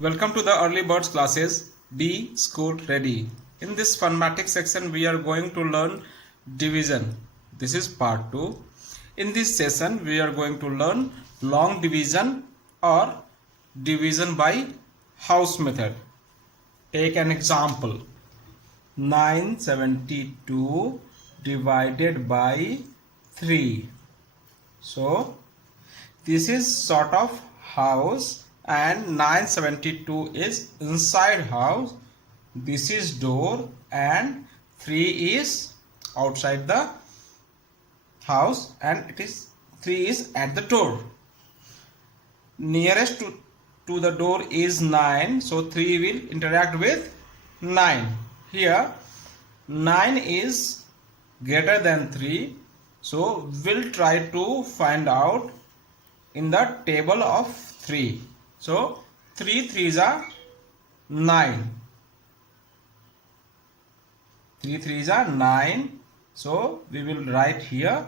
Welcome to the early birds classes. Be school ready. In this fun mathematics section we are going to learn division. This is part 2. In this session we are going to learn long division or division by house method. Take an example. 972 divided by 3. So this is sort of house and 972 is inside house. This is door and 3 is outside the house and 3 is at the door. Nearest to the door is 9, so 3 will interact with 9. Here 9 is greater than 3, so we'll try to find out in the table of 3. So 3 3s are 9. 3 3s are 9. So we will write here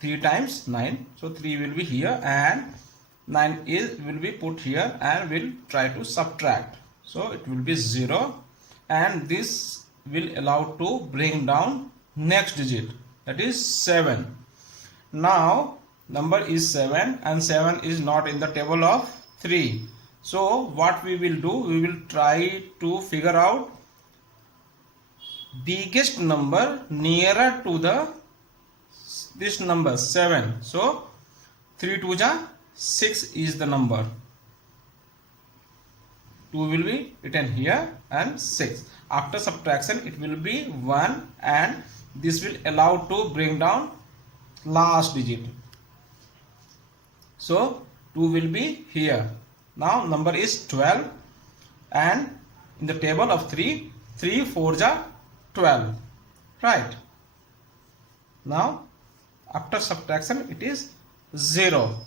3 times 9. So 3 will be here and 9 will be put here and we'll try to subtract. So it will be 0 and this will allow to bring down next digit, that is 7. Now number is 7 and 7 is not in the table of 3. So what we will do, we will try to figure out biggest number nearer to this number 7. So 3 2 ja 6 is the number. 2 will be written here and 6. After subtraction it will be 1 and this will allow to bring down last digit. So 2 will be here. Now number is 12 and in the table of 3, 3 4 ja 12. Right. Now after subtraction it is 0.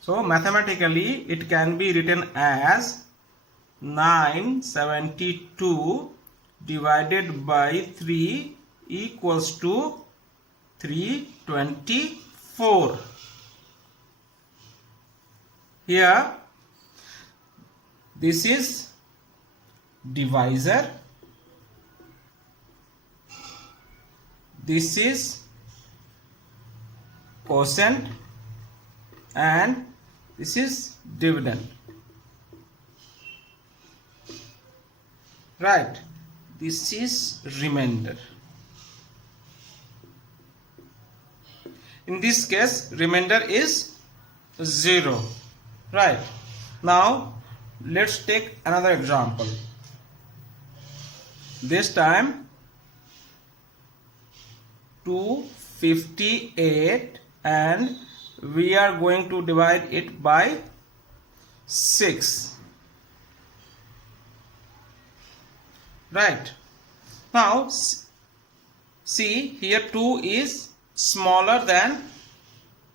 So mathematically it can be written as 972 divided by 3 equals to 324. Here this is divisor, this is quotient and this is dividend. Right, this is remainder. In this case remainder is 0. Right. Now let's take another example. This time 258 and we are going to divide it by 6. Right. Now see here 2 is smaller than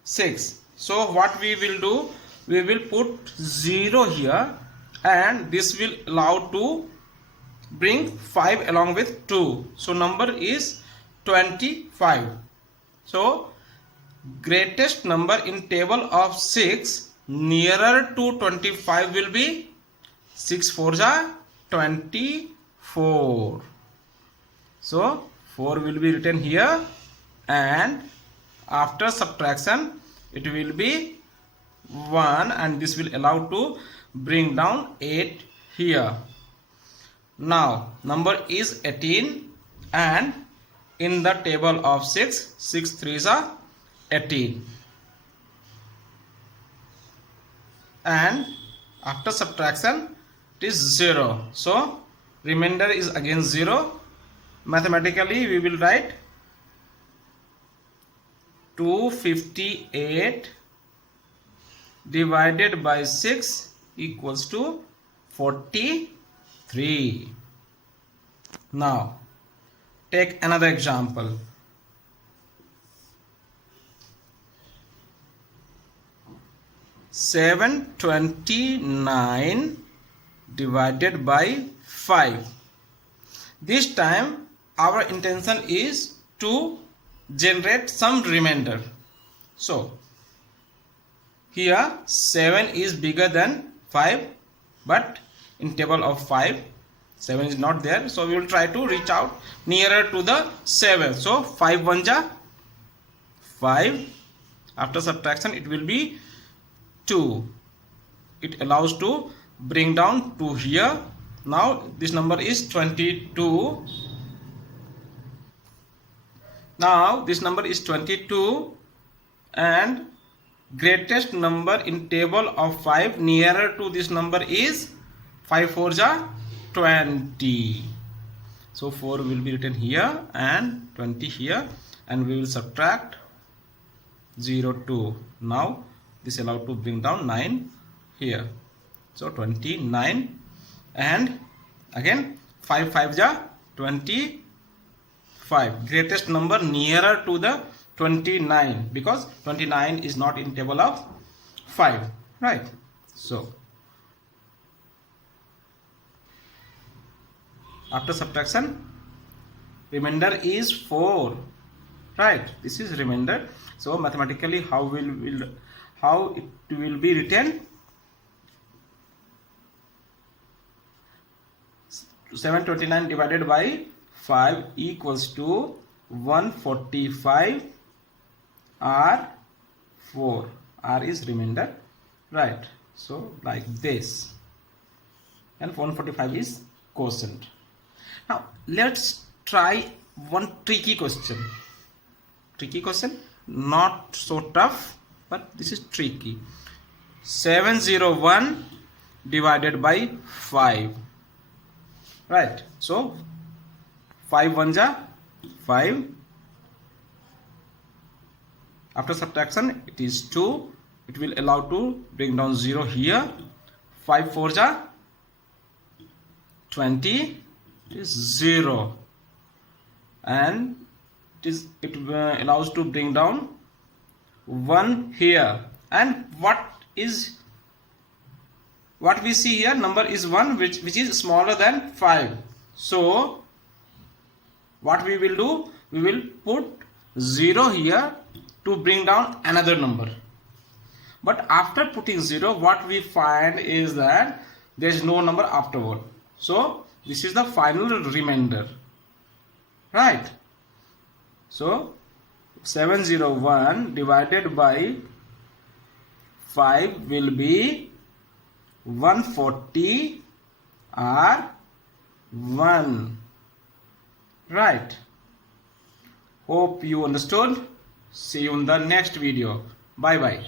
6. So what we will do, we will put 0 here and this will allow to bring 5 along with 2. So number is 25. So greatest number in table of 6 nearer to 25 will be 6 4s are 24. So 4 will be written here and after subtraction it will be 1 and this will allow to bring down 8 here. Now number is 18 and in the table of 6, 6 3s are 18 and after subtraction it is 0. So remainder is again 0. Mathematically we will write 258 divided by 6 equals to 43. Now take another example. 729 divided by 5. This time our intention is to generate some remainder. So here 7 is bigger than 5, but in table of 5 7 is not there, so we will try to reach out nearer to the 7. So 5 1 ja 5. After subtraction it will be 2. It allows to bring down 2 here. Now this number is 22. Now this number is 22, and greatest number in table of 5 nearer to this number is 5 4 ja 20. So 4 will be written here and 20 here, and we will subtract 0 2. Now this allowed to bring down 9 here, so 29, and again 5 5 ja 25. Greatest number nearer to the 29, because 29 is not in table of 5, right? So after subtraction remainder is 4, right? This is remainder. So mathematically how it will be written? 729 divided by 5 equals to 145 r 4. R is remainder, right? So like this, and 145 is quotient. Now let's try one tricky question. Not so tough, but this is tricky. 701 divided by 5, right? So 5 1 ja 5. After subtraction it is 2. It will allow to bring down 0 here. 5 4 ja 20. It is 0, and it allows to bring down 1 here. And what we see here, number is 1, which is smaller than 5. So what we will do, we will put 0 here to bring down another number. But after putting 0, what we find is that there is no number afterward. So this is the final remainder, right? So 701 divided by 5 will be 140 r 1, right? Hope you understood. See you in the next video. Bye bye.